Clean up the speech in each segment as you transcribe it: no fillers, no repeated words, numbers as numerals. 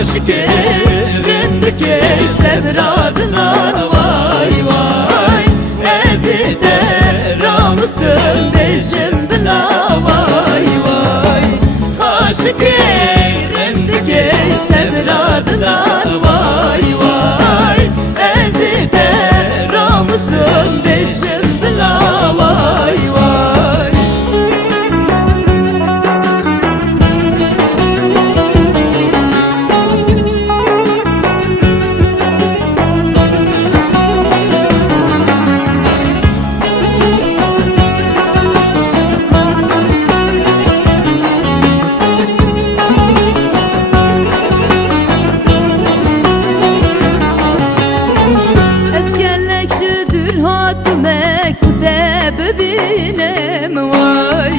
aşıkı rindiki sevradılar vay vay ezide ramısın bejim bila vay vay aşıkı rindiki sevradılar vay vay ezide ramısın bejim bila vay vay bebinem vay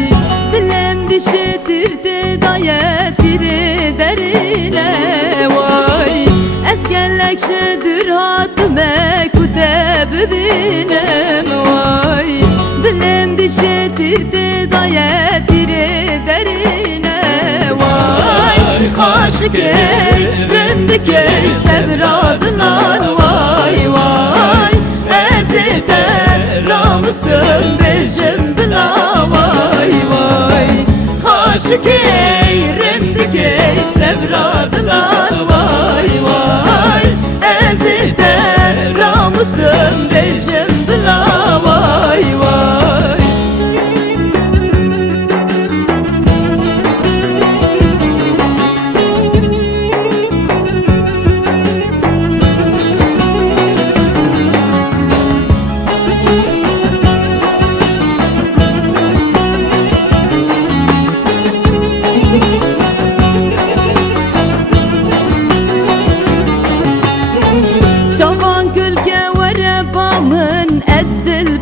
dilem dişitirdi dayetiri derine vay eskerlek şedir hatime kude bebinem vay dilem dişitirdi dayetiri derine vay aşık rindike sevradılar vay vay ezide ramısın bejim bila vay vay aşık rindike sevradılar vay vay ezide ramısın bejim bila vay vay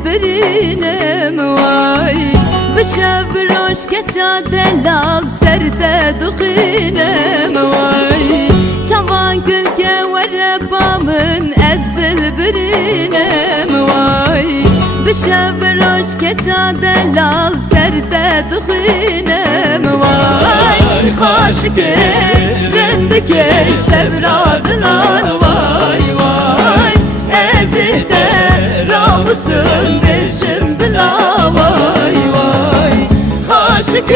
birinem vay bişevroş geça delal serde dukhinem vay çavan gülge verebamın ezdil birinem vay bişevroş geça delal serde dukhinem vay aşık rindike sevradılar vay vay ezide ramısın bejim bila vay vay aşık